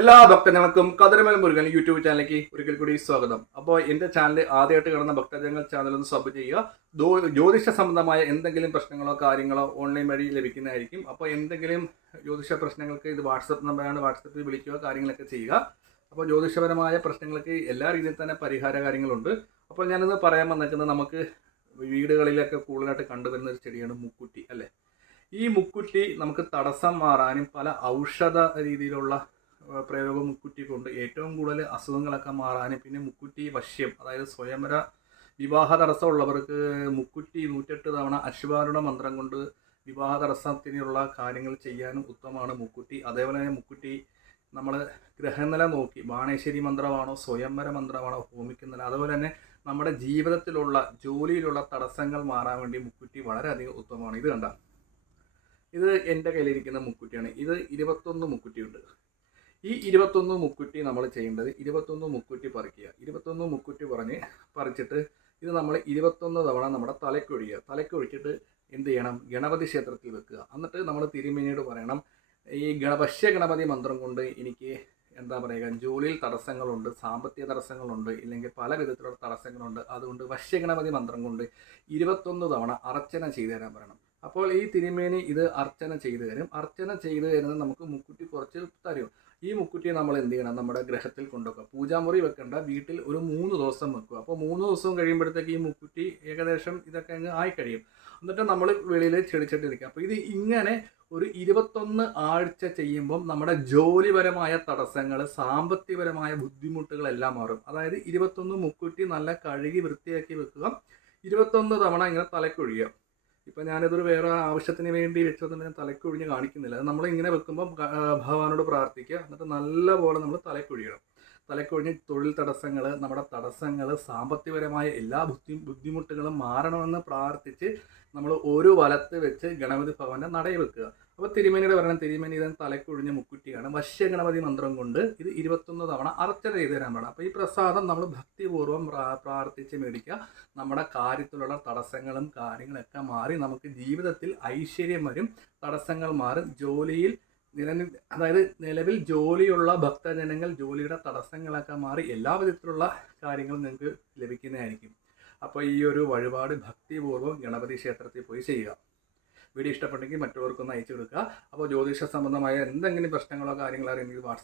എല്ലാ ഭക്തജനങ്ങൾക്കും കതിരമൽ മുരുകൻ യൂട്യൂബ് ചാനലിലേക്ക് ഒരിക്കൽ കൂടി സ്വാഗതം. അപ്പോൾ എന്റെ ചാനൽ ആദ്യമായിട്ട് കാണുന്ന ഭക്തജനങ്ങൾ ചാനൽ ഒന്ന് സബ് ചെയ്യുക. ജ്യോതിഷ സംബന്ധമായ എന്തെങ്കിലും പ്രശ്നങ്ങളോ കാര്യങ്ങളോ ഓൺലൈൻ വഴി ലഭിക്കുന്നതായിരിക്കും. അപ്പോൾ എന്തെങ്കിലും ജ്യോതിഷ പ്രശ്നങ്ങൾക്ക് ഇത് വാട്സപ്പ് നമ്പറാണ്. വാട്സപ്പിൽ വിളിക്കുക കാര്യങ്ങളൊക്കെ ചെയ്യുക. അപ്പോൾ ജ്യോതിഷപരമായ പ്രശ്നങ്ങൾക്ക് എല്ലാ രീതിയിൽ തന്നെ പരിഹാര കാര്യങ്ങളുണ്ട്. അപ്പോൾ ഞാനിത് പറയാൻ വന്നിരിക്കുന്നത് നമുക്ക് വീടുകളിലൊക്കെ കൂടുതലായിട്ട് കണ്ടുവരുന്ന ഒരു ചെടിയാണ് മുക്കുറ്റി അല്ലേ? ഈ മുക്കുറ്റി നമുക്ക് തടസ്സം മാറാനും പല ഔഷധ രീതിയിലുള്ള പ്രയോഗം മുക്കുറ്റി കൊണ്ട് ഏറ്റവും കൂടുതൽ അസുഖങ്ങളൊക്കെ മാറാനും പിന്നെ മുക്കുറ്റി വശ്യം അതായത് സ്വയംവര വിവാഹ തടസ്സമുള്ളവർക്ക് മുക്കുറ്റി നൂറ്റെട്ട് തവണ അശ്വാരുണ മന്ത്രം കൊണ്ട് വിവാഹ തടസ്സത്തിനുള്ള കാര്യങ്ങൾ ചെയ്യാനും ഉത്തമമാണ് മുക്കുറ്റി. അതേപോലെ തന്നെ മുക്കുറ്റി നമ്മൾ ഗ്രഹനില നോക്കി. ബാണേശ്വരി മന്ത്രമാണോ സ്വയംവര മന്ത്രമാണോ ഹോമിക്കുന്നില്ല അതുപോലെ തന്നെ നമ്മുടെ ജീവിതത്തിലുള്ള ജോലിയിലുള്ള തടസ്സങ്ങൾ മാറാൻ വേണ്ടി മുക്കുറ്റി വളരെയധികം ഉത്തമമാണ്. ഇത് കണ്ട? ഇത് എന്റെ കയ്യിലിരിക്കുന്ന മുക്കുറ്റിയാണ്. ഇത് ഇരുപത്തൊന്ന് മുക്കുറ്റിയുണ്ട്. ഈ ഇരുപത്തൊന്ന് മുക്കുറ്റി നമ്മൾ ചെയ്യേണ്ടത് ഇരുപത്തൊന്ന് മുക്കുറ്റി പറിക്കുക. ഇരുപത്തൊന്ന് മുക്കുറ്റി പറഞ്ഞ് പറിച്ചിട്ട് ഇത് നമ്മൾ ഇരുപത്തൊന്ന് തവണ നമ്മുടെ തലയ്ക്കൊഴിക്കുക തലയ്ക്കൊഴിച്ചിട്ട് എന്ത് ചെയ്യണം? ഗണപതി ക്ഷേത്രത്തിൽ വെക്കുക. എന്നിട്ട് നമ്മൾ തിരുമേനിയോട് പറയണം ഈ ഗണപശ്യ ഗണപതി മന്ത്രം കൊണ്ട് എനിക്ക് എന്താ പറയുക ജോലിയിൽ തടസ്സങ്ങളുണ്ട് സാമ്പത്തിക തടസ്സങ്ങളുണ്ട് ഇല്ലെങ്കിൽ പല വിധത്തിലുള്ള തടസ്സങ്ങളുണ്ട്. അതുകൊണ്ട് വശ്യഗണപതി മന്ത്രം കൊണ്ട് ഇരുപത്തൊന്ന് തവണ അർച്ചന ചെയ്തു തരാൻ പറയണം. അപ്പോൾ ഈ തിരുമേനി ഇത് അർച്ചന ചെയ്തു തരും. അർച്ചന ചെയ്തു തരുന്നത് നമുക്ക് മുക്കുറ്റി കുറച്ച് തരും. ഈ മുക്കുറ്റിയെ നമ്മൾ എന്ത് ചെയ്യണം? നമ്മുടെ ഗ്രഹത്തിൽ കൊണ്ടുവെക്കുക. പൂജാമുറി വെക്കേണ്ട. വീട്ടിൽ ഒരു മൂന്ന് ദിവസം വെക്കുക. അപ്പോൾ മൂന്ന് ദിവസം കഴിയുമ്പോഴത്തേക്ക് ഈ മുക്കുറ്റി ഏകദേശം ഇതൊക്കെ അങ്ങ് ആയി കഴിയും. എന്നിട്ട് നമ്മൾ വെളിയിൽ ചെടിച്ചിട്ടിരിക്കുക. അപ്പോൾ ഇത് ഇങ്ങനെ ഒരു ഇരുപത്തൊന്ന് ആഴ്ച ചെയ്യുമ്പം നമ്മുടെ ജോലിപരമായ തടസ്സങ്ങൾ സാമ്പത്തികപരമായ ബുദ്ധിമുട്ടുകളെല്ലാം മാറും. അതായത് ഇരുപത്തൊന്ന് മുക്കുറ്റി നല്ല കഴുകി വൃത്തിയാക്കി വെക്കുക. ഇരുപത്തൊന്ന് തവണ ഇങ്ങനെ തലക്കൊഴിയുക ഇപ്പം ഞാനിതൊരു വേറെ ആവശ്യത്തിന് വേണ്ടി വെച്ചതുകൊണ്ട് ഞാൻ തലക്കൊഴിഞ്ഞ് കാണിക്കുന്നില്ല. നമ്മൾ ഇങ്ങനെ വെക്കുമ്പോൾ ഭഗവാനോട് പ്രാർത്ഥിക്കുക. എന്നിട്ട് നല്ലപോലെ നമ്മൾ തലക്കൊഴിയണം തലക്കൊഴിഞ്ഞ് തൊഴിൽ തടസ്സങ്ങൾ നമ്മുടെ തടസ്സങ്ങൾ സാമ്പത്തികപരമായ എല്ലാ ബുദ്ധി ബുദ്ധിമുട്ടുകളും മാറണമെന്ന് പ്രാർത്ഥിച്ച് നമ്മൾ ഒരു വലത്ത് വെച്ച് ഗണപതി ഭവന്റെ നടയിൽ വെക്കുക. അപ്പോൾ തിരുമേനിയുടെ പറയണം തിരുമേനി തലക്കൊഴിഞ്ഞ മുക്കുറ്റിയാണ്. വശ്യ മന്ത്രം കൊണ്ട് ഇത് ഇരുപത്തൊന്ന് തവണ അർച്ചന ചെയ്ത് തരാൻ പാടാം. അപ്പോൾ ഈ പ്രസാദം നമ്മൾ ഭക്തിപൂർവം പ്രാ- പ്രാർത്ഥിച്ച് മേടിക്കുക. നമ്മുടെ കാര്യത്തിലുള്ള തടസ്സങ്ങളും കാര്യങ്ങളൊക്കെ മാറി നമുക്ക് ജീവിതത്തിൽ ഐശ്വര്യം വരും. തടസ്സങ്ങൾ മാറും. ജോലിയിൽ നിലനിൽ അതായത് നിലവിൽ ജോലിയുള്ള ഭക്തജനങ്ങൾ ജോലിയുടെ തടസ്സങ്ങളൊക്കെ മാറി എല്ലാ വിധത്തിലുള്ള കാര്യങ്ങളും നിങ്ങൾക്ക് ലഭിക്കുന്നതായിരിക്കും. അപ്പോൾ ഈ ഒരു വഴിപാട് ഭക്തിപൂർവം ഗണപതി ക്ഷേത്രത്തിൽ പോയി ചെയ്യുക. വീഡിയോ ഇഷ്ടപ്പെട്ടെങ്കിൽ മറ്റുള്ളവർക്കൊന്ന് അയച്ചു കൊടുക്കുക. അപ്പോൾ ജ്യോതിഷ സംബന്ധമായ എന്തെങ്കിലും പ്രശ്നങ്ങളോ കാര്യങ്ങളോ അറിയുമെങ്കിൽ വാട്സപ്പ്